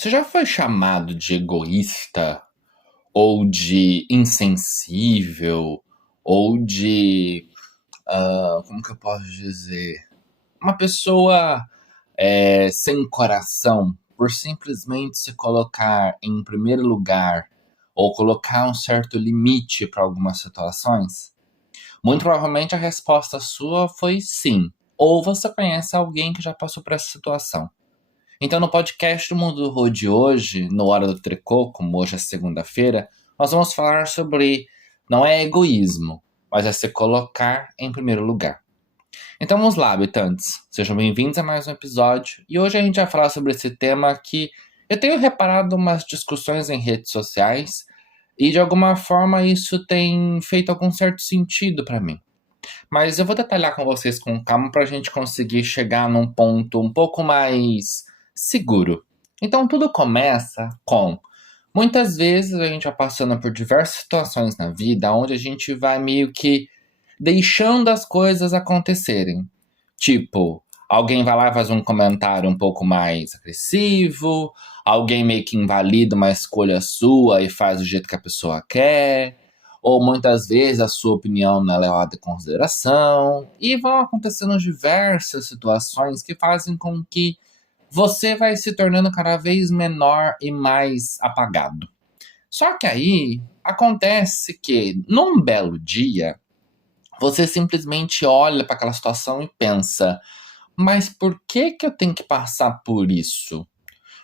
Você já foi chamado de egoísta, ou de insensível, ou de. Como que eu posso dizer? Uma pessoa sem coração, por simplesmente se colocar em primeiro lugar, ou colocar um certo limite para algumas situações? Muito provavelmente a resposta sua foi sim. Ou você conhece alguém que já passou por essa situação. Então, no podcast do Mundo do Rô de hoje, no Hora do Tricô, como hoje é segunda-feira, nós vamos falar sobre não é egoísmo, mas é se colocar em primeiro lugar. Então vamos lá, habitantes. Sejam bem-vindos a mais um episódio. E hoje a gente vai falar sobre esse tema que eu tenho reparado umas discussões em redes sociais e de alguma forma isso tem feito algum certo sentido para mim. Mas eu vou detalhar com vocês com calma para a gente conseguir chegar num ponto um pouco mais seguro. Então tudo começa com muitas vezes a gente vai passando por diversas situações na vida onde a gente vai meio que deixando as coisas acontecerem. Tipo, alguém vai lá e faz um comentário um pouco mais agressivo, alguém meio que invalida uma escolha sua e faz do jeito que a pessoa quer, ou muitas vezes a sua opinião não é levada em consideração, e vão acontecendo diversas situações que fazem com que você vai se tornando cada vez menor e mais apagado. Só que aí acontece que, num belo dia, você simplesmente olha para aquela situação e pensa: mas por que que eu tenho que passar por isso?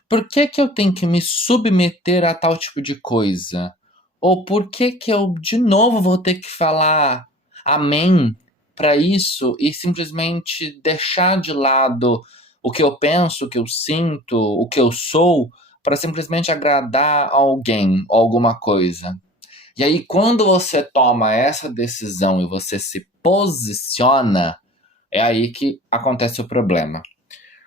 Por que que eu tenho que me submeter a tal tipo de coisa? Ou por que que eu de novo vou ter que falar amém para isso e simplesmente deixar de lado o que eu penso, o que eu sinto, o que eu sou, para simplesmente agradar alguém ou alguma coisa? E aí, quando você toma essa decisão e você se posiciona, é aí que acontece o problema.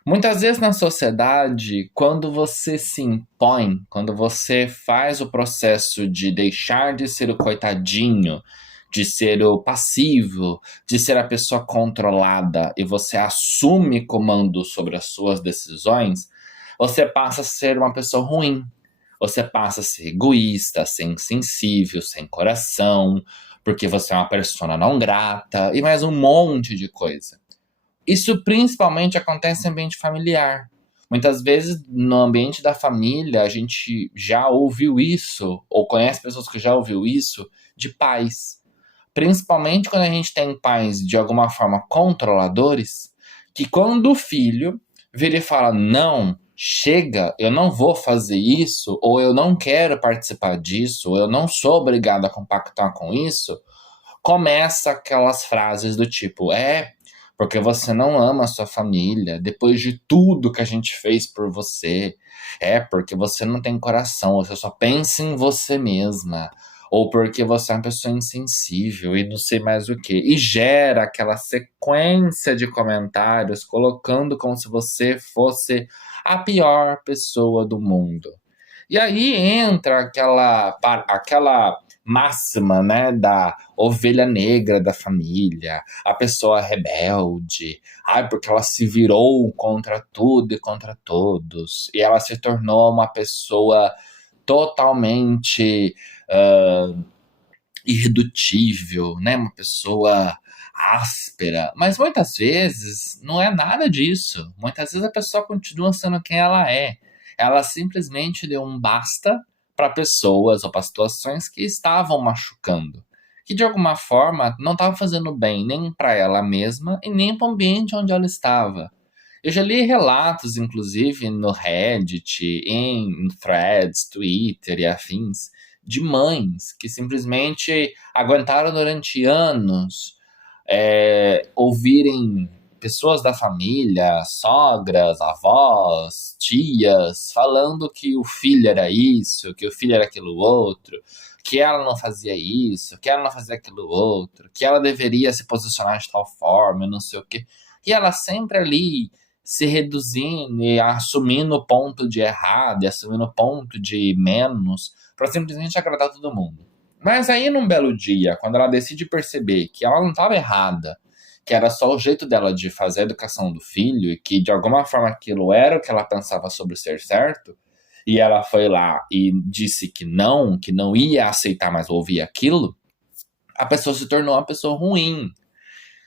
Muitas vezes na sociedade, quando você se impõe, quando você faz o processo de deixar de ser o coitadinho, de ser o passivo, de ser a pessoa controlada e você assume comando sobre as suas decisões, você passa a ser uma pessoa ruim. Você passa a ser egoísta, a ser insensível, sem coração, porque você é uma persona não grata e mais um monte de coisa. Isso principalmente acontece em ambiente familiar. Muitas vezes, no ambiente da família, a gente já ouviu isso, ou conhece pessoas que já ouviu isso, de pais. Principalmente quando a gente tem pais, de alguma forma, controladores, que quando o filho vira e fala, não, chega, eu não vou fazer isso, ou eu não quero participar disso, ou eu não sou obrigado a compactar com isso, começa aquelas frases do tipo, porque você não ama a sua família, depois de tudo que a gente fez por você, porque você não tem coração, você só pensa em você mesma, ou porque você é uma pessoa insensível e não sei mais o que. E gera aquela sequência de comentários colocando como se você fosse a pior pessoa do mundo. E aí entra aquela máxima, né, da ovelha negra da família, a pessoa rebelde, porque ela se virou contra tudo e contra todos, e ela se tornou uma pessoa totalmente irredutível, né, uma pessoa áspera, mas muitas vezes não é nada disso. Muitas vezes a pessoa continua sendo quem ela é. Ela simplesmente deu um basta para pessoas ou para situações que estavam machucando, que de alguma forma não estavam fazendo bem nem para ela mesma e nem para o ambiente onde ela estava. Eu já li relatos, inclusive, no Reddit, em Threads, Twitter e afins, de mães que simplesmente aguentaram durante anos ouvirem pessoas da família, sogras, avós, tias, falando que o filho era isso, que o filho era aquilo outro, que ela não fazia isso, que ela não fazia aquilo outro, que ela deveria se posicionar de tal forma, não sei o quê. E ela sempre ali se reduzindo e assumindo o ponto de errado, e assumindo o ponto de menos, para simplesmente agradar todo mundo. Mas aí, num belo dia, quando ela decide perceber que ela não estava errada, que era só o jeito dela de fazer a educação do filho, e que de alguma forma aquilo era o que ela pensava sobre ser certo, e ela foi lá e disse que não ia aceitar mais ouvir aquilo, a pessoa se tornou uma pessoa ruim.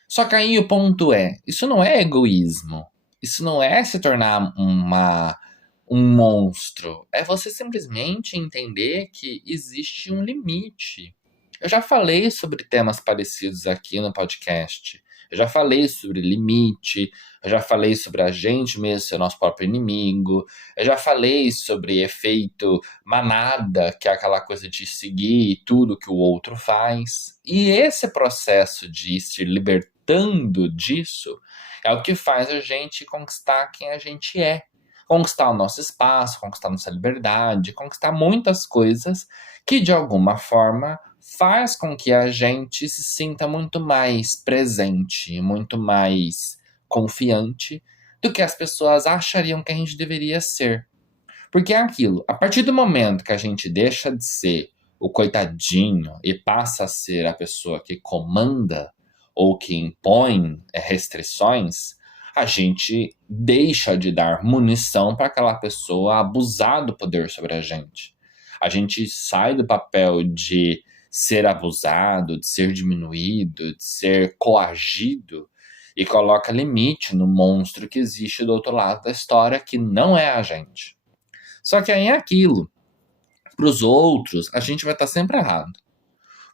Só que aí o ponto é, isso não é egoísmo. Isso não é se tornar um monstro. É você simplesmente entender que existe um limite. Eu já falei sobre temas parecidos aqui no podcast. Eu já falei sobre limite, eu já falei sobre a gente mesmo ser nosso próprio inimigo, eu já falei sobre efeito manada, que é aquela coisa de seguir tudo que o outro faz. E esse processo de se libertando disso é o que faz a gente conquistar quem a gente é. Conquistar o nosso espaço, conquistar nossa liberdade, conquistar muitas coisas que, de alguma forma, faz com que a gente se sinta muito mais presente, muito mais confiante do que as pessoas achariam que a gente deveria ser. Porque é aquilo, a partir do momento que a gente deixa de ser o coitadinho e passa a ser a pessoa que comanda ou que impõe restrições, a gente deixa de dar munição para aquela pessoa abusar do poder sobre a gente. A gente sai do papel de ser abusado, de ser diminuído, de ser coagido e coloca limite no monstro que existe do outro lado da história, que não é a gente. Só que aí é aquilo. Para os outros, a gente vai estar sempre errado.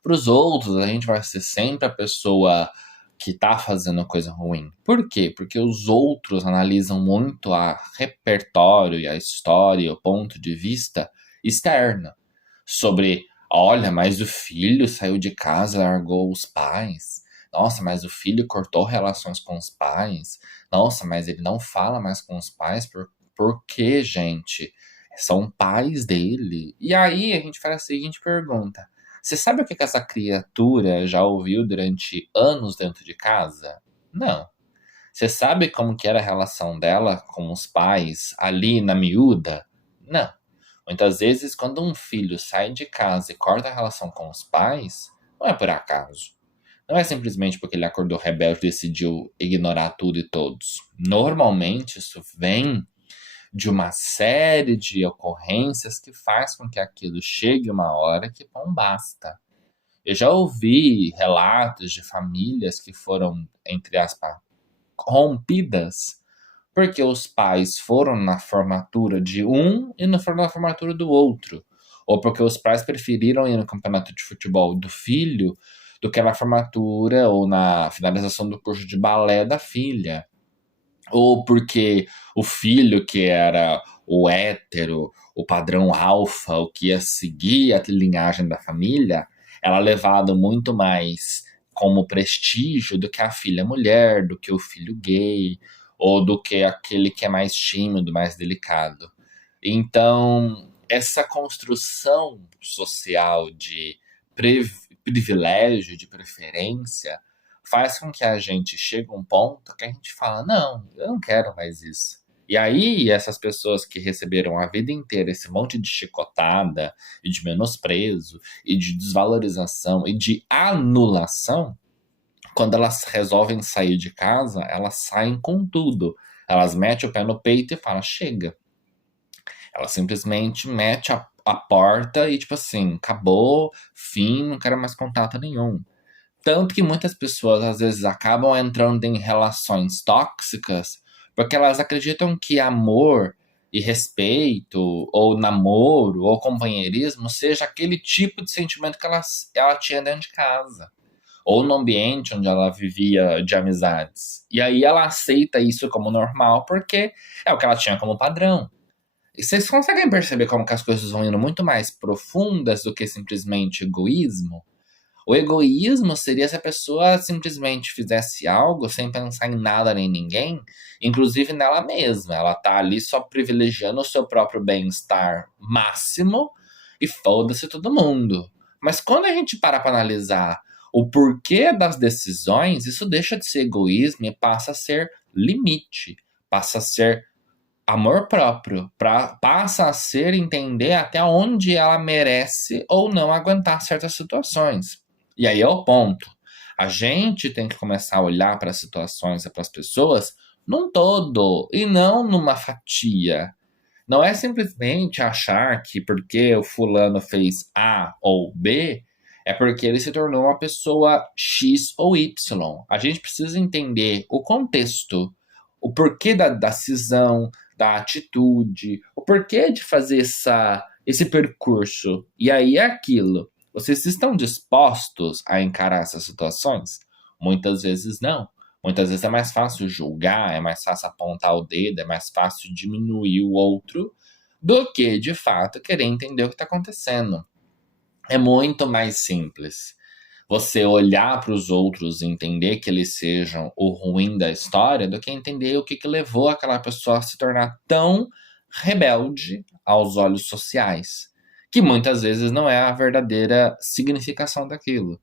Para os outros, a gente vai ser sempre a pessoa que está fazendo coisa ruim. Por quê? Porque os outros analisam muito a repertório e a história, o ponto de vista externo. Sobre, olha, mas o filho saiu de casa, largou os pais. Nossa, mas o filho cortou relações com os pais. Nossa, mas ele não fala mais com os pais. Por quê, gente? São pais dele. E aí a gente faz a seguinte pergunta. Você sabe o que essa criatura já ouviu durante anos dentro de casa? Não. Você sabe como que era a relação dela com os pais ali na miúda? Não. Muitas vezes, quando um filho sai de casa e corta a relação com os pais, não é por acaso. Não é simplesmente porque ele acordou rebelde e decidiu ignorar tudo e todos. Normalmente, isso vem de uma série de ocorrências que faz com que aquilo chegue uma hora que não basta. Eu já ouvi relatos de famílias que foram, entre aspas, rompidas porque os pais foram na formatura de um e não foram na formatura do outro. Ou porque os pais preferiram ir no campeonato de futebol do filho do que na formatura ou na finalização do curso de balé da filha. Ou porque o filho, que era o hétero, o padrão alfa, o que ia seguir a linhagem da família, era levado muito mais como prestígio do que a filha mulher, do que o filho gay, ou do que aquele que é mais tímido, mais delicado. Então, essa construção social de privilégio, de preferência, faz com que a gente chegue a um ponto que a gente fala, não, eu não quero mais isso. E aí, essas pessoas que receberam a vida inteira esse monte de chicotada, e de menosprezo, e de desvalorização, e de anulação, quando elas resolvem sair de casa, elas saem com tudo. Elas metem o pé no peito e falam, chega. Ela simplesmente mete a porta e, tipo assim, acabou, fim, não quero mais contato nenhum. Tanto que muitas pessoas, às vezes, acabam entrando em relações tóxicas porque elas acreditam que amor e respeito, ou namoro, ou companheirismo, seja aquele tipo de sentimento que ela tinha dentro de casa. Ou no ambiente onde ela vivia de amizades. E aí ela aceita isso como normal porque é o que ela tinha como padrão. E vocês conseguem perceber como que as coisas vão indo muito mais profundas do que simplesmente egoísmo? O egoísmo seria se a pessoa simplesmente fizesse algo sem pensar em nada nem ninguém, inclusive nela mesma. Ela tá ali só privilegiando o seu próprio bem-estar máximo e foda-se todo mundo. Mas quando a gente para pra analisar o porquê das decisões, isso deixa de ser egoísmo e passa a ser limite, passa a ser amor próprio, passa a ser entender até onde ela merece ou não aguentar certas situações. E aí é o ponto. A gente tem que começar a olhar para as situações e para as pessoas num todo e não numa fatia. Não é simplesmente achar que porque o fulano fez A ou B, é porque ele se tornou uma pessoa X ou Y. A gente precisa entender o contexto, o porquê da cisão, da atitude, o porquê de fazer esse percurso. E aí é aquilo. Vocês estão dispostos a encarar essas situações? Muitas vezes não. Muitas vezes é mais fácil julgar, é mais fácil apontar o dedo, é mais fácil diminuir o outro do que, de fato, querer entender o que está acontecendo. É muito mais simples você olhar para os outros e entender que eles sejam o ruim da história do que entender o que levou aquela pessoa a se tornar tão rebelde aos olhos sociais, que muitas vezes não é a verdadeira significação daquilo.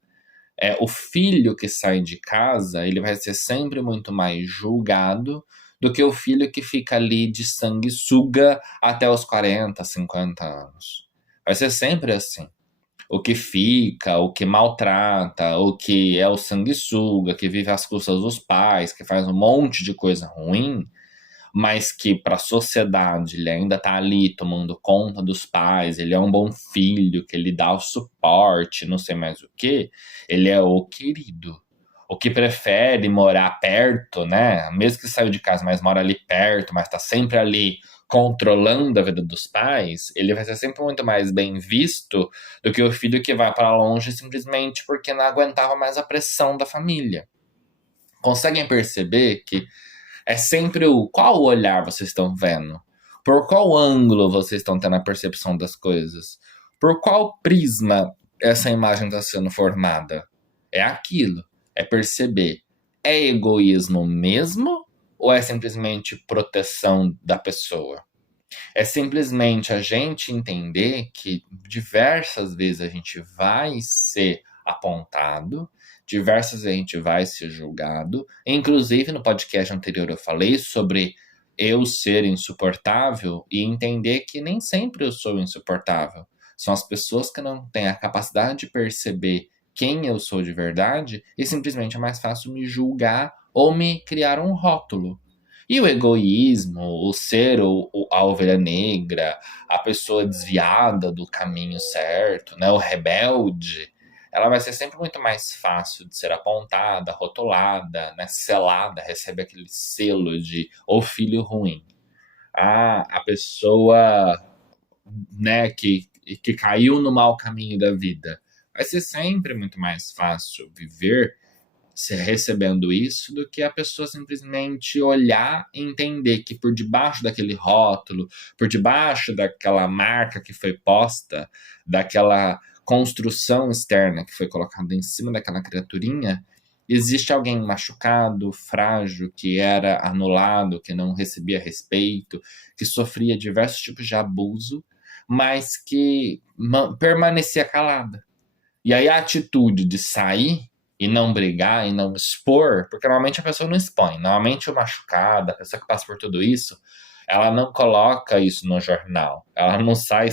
É o filho que sai de casa, ele vai ser sempre muito mais julgado do que o filho que fica ali de sanguessuga até os 40, 50 anos. Vai ser sempre assim. O que fica, o que maltrata, o que é o sanguessuga, que vive às custas dos pais, que faz um monte de coisa ruim, mas que para a sociedade ele ainda tá ali tomando conta dos pais, ele é um bom filho, que ele dá o suporte, não sei mais o que, ele é o querido. O que prefere morar perto, né? Mesmo que saiu de casa, mas mora ali perto, mas tá sempre ali controlando a vida dos pais, ele vai ser sempre muito mais bem visto do que o filho que vai para longe simplesmente porque não aguentava mais a pressão da família. Conseguem perceber que é sempre o qual olhar vocês estão vendo? Por qual ângulo vocês estão tendo a percepção das coisas? Por qual prisma essa imagem está sendo formada? É aquilo. É perceber. É egoísmo mesmo? Ou é simplesmente proteção da pessoa? É simplesmente a gente entender que diversas vezes a gente vai ser apontado, diversas vezes a gente vai ser julgado. Inclusive, no podcast anterior eu falei sobre eu ser insuportável e entender que nem sempre eu sou insuportável. São as pessoas que não têm a capacidade de perceber quem eu sou de verdade e simplesmente é mais fácil me julgar ou me criar um rótulo. E o egoísmo, o ser a ovelha negra, a pessoa desviada do caminho certo, né, o rebelde, ela vai ser sempre muito mais fácil de ser apontada, rotulada, né, selada, recebe aquele selo de o filho ruim. A pessoa, né, que caiu no mau caminho da vida. Vai ser sempre muito mais fácil viver se recebendo isso do que a pessoa simplesmente olhar e entender que por debaixo daquele rótulo, por debaixo daquela marca que foi posta, daquela construção externa que foi colocada em cima daquela criaturinha, existe alguém machucado, frágil, que era anulado, que não recebia respeito, que sofria diversos tipos de abuso, mas que permanecia calada. E aí a atitude de sair e não brigar e não expor, porque normalmente a pessoa não expõe. Normalmente o machucado, a pessoa que passa por tudo isso, ela não coloca isso no jornal. Ela não sai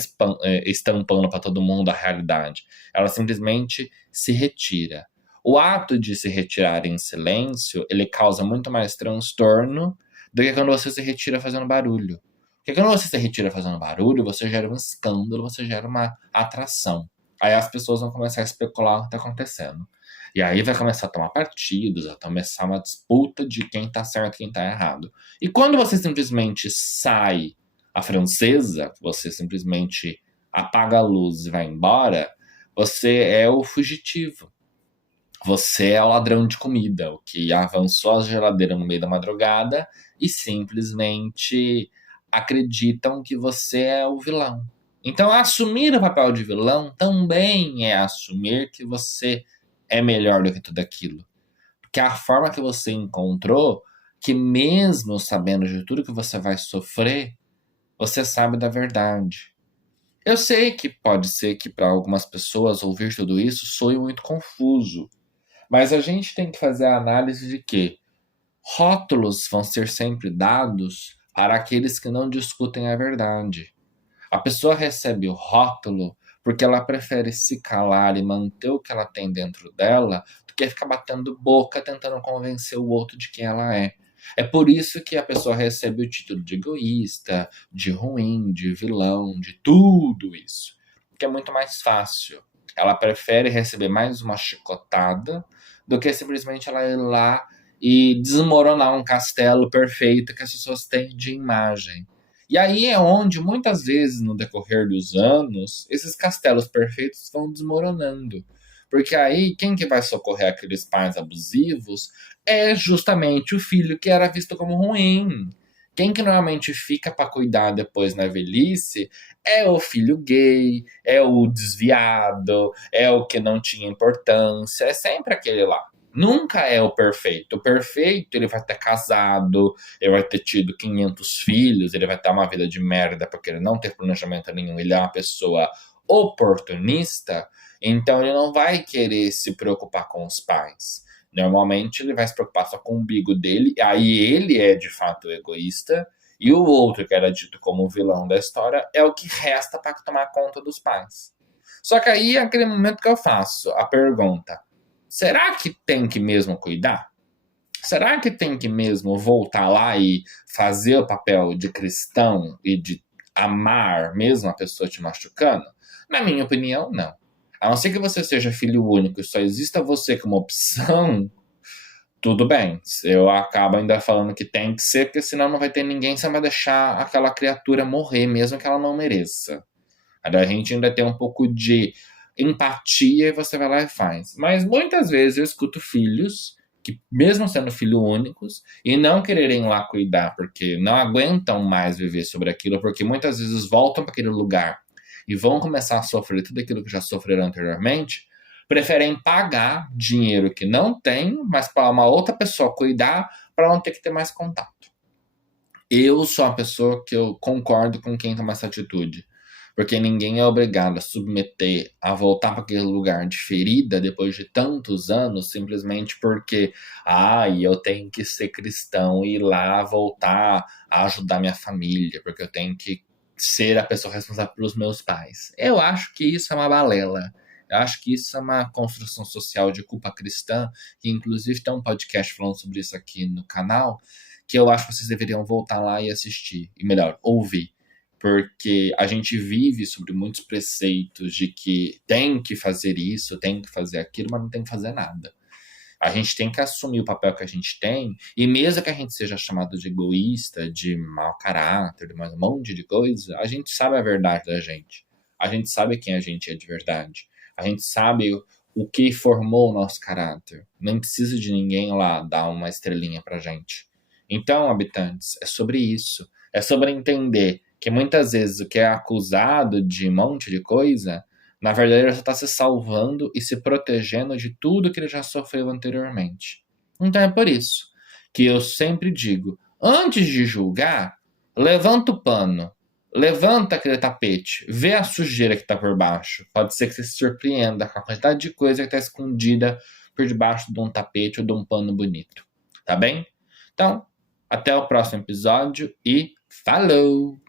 estampando para todo mundo a realidade. Ela simplesmente se retira. O ato de se retirar em silêncio, ele causa muito mais transtorno do que quando você se retira fazendo barulho. Porque quando você se retira fazendo barulho, você gera um escândalo, você gera uma atração. Aí as pessoas vão começar a especular o que está acontecendo. E aí vai começar a tomar partidos, a começar uma disputa de quem tá certo e quem tá errado. E quando você simplesmente sai a francesa, você simplesmente apaga a luz e vai embora, você é o fugitivo. Você é o ladrão de comida, o que avançou a geladeira no meio da madrugada e simplesmente acreditam que você é o vilão. Então, assumir o papel de vilão também é assumir que você é melhor do que tudo aquilo. Porque a forma que você encontrou, que mesmo sabendo de tudo que você vai sofrer, você sabe da verdade. Eu sei que pode ser que para algumas pessoas ouvir tudo isso soe muito confuso, mas a gente tem que fazer a análise de que rótulos vão ser sempre dados para aqueles que não discutem a verdade. A pessoa recebe o rótulo porque ela prefere se calar e manter o que ela tem dentro dela do que ficar batendo boca tentando convencer o outro de quem ela é. É por isso que a pessoa recebe o título de egoísta, de ruim, de vilão, de tudo isso. Porque é muito mais fácil. Ela prefere receber mais uma chicotada do que simplesmente ela ir lá e desmoronar um castelo perfeito que as pessoas têm de imagem. E aí é onde, muitas vezes, no decorrer dos anos, esses castelos perfeitos vão desmoronando. Porque aí, quem que vai socorrer aqueles pais abusivos é justamente o filho que era visto como ruim. Quem que normalmente fica para cuidar depois na velhice é o filho gay, é o desviado, é o que não tinha importância, é sempre aquele lá. Nunca é o perfeito. O perfeito, ele vai ter casado, ele vai ter tido 500 filhos, ele vai ter uma vida de merda porque ele não tem planejamento nenhum, ele é uma pessoa oportunista, então ele não vai querer se preocupar com os pais. Normalmente ele vai se preocupar só com o umbigo dele, aí ele é de fato egoísta, e o outro, que era dito como o vilão da história, é o que resta para tomar conta dos pais. Só que aí é aquele momento que eu faço a pergunta: será que tem que mesmo cuidar? Será que tem que mesmo voltar lá e fazer o papel de cristão e de amar mesmo a pessoa te machucando? Na minha opinião, não. A não ser que você seja filho único e só exista você como opção, tudo bem. Eu acabo ainda falando que tem que ser, porque senão não vai ter ninguém, você vai deixar aquela criatura morrer, mesmo que ela não mereça. Aí a gente ainda tem um pouco de empatia e você vai lá e faz. Mas muitas vezes eu escuto filhos que, mesmo sendo filhos únicos, e não quererem lá cuidar, porque não aguentam mais viver sobre aquilo, porque muitas vezes voltam para aquele lugar e vão começar a sofrer tudo aquilo que já sofreram anteriormente, preferem pagar dinheiro que não tem, mas para uma outra pessoa cuidar, para não ter que ter mais contato. Eu sou a pessoa que eu concordo com quem toma essa atitude. Porque ninguém é obrigado a submeter, a voltar para aquele lugar de ferida depois de tantos anos, simplesmente porque, eu tenho que ser cristão e ir lá voltar a ajudar minha família, porque eu tenho que ser a pessoa responsável pelos meus pais. Eu acho que isso é uma balela. Eu acho que isso é uma construção social de culpa cristã, que inclusive tem um podcast falando sobre isso aqui no canal, que eu acho que vocês deveriam voltar lá e assistir, e melhor, ouvir. Porque a gente vive sobre muitos preceitos de que tem que fazer isso, tem que fazer aquilo, mas não tem que fazer nada. A gente tem que assumir o papel que a gente tem, e mesmo que a gente seja chamado de egoísta, de mau caráter, de mais um monte de coisa, a gente sabe a verdade da gente. A gente sabe quem a gente é de verdade. A gente sabe o que formou o nosso caráter. Não precisa de ninguém lá dar uma estrelinha pra gente. Então, habitantes, é sobre isso. É sobre entender que muitas vezes o que é acusado de um monte de coisa, na verdade ele só está se salvando e se protegendo de tudo que ele já sofreu anteriormente. Então é por isso que eu sempre digo, antes de julgar, levanta o pano, levanta aquele tapete, vê a sujeira que está por baixo. Pode ser que você se surpreenda com a quantidade de coisa que está escondida por debaixo de um tapete ou de um pano bonito. Tá bem? Então, até o próximo episódio e falou!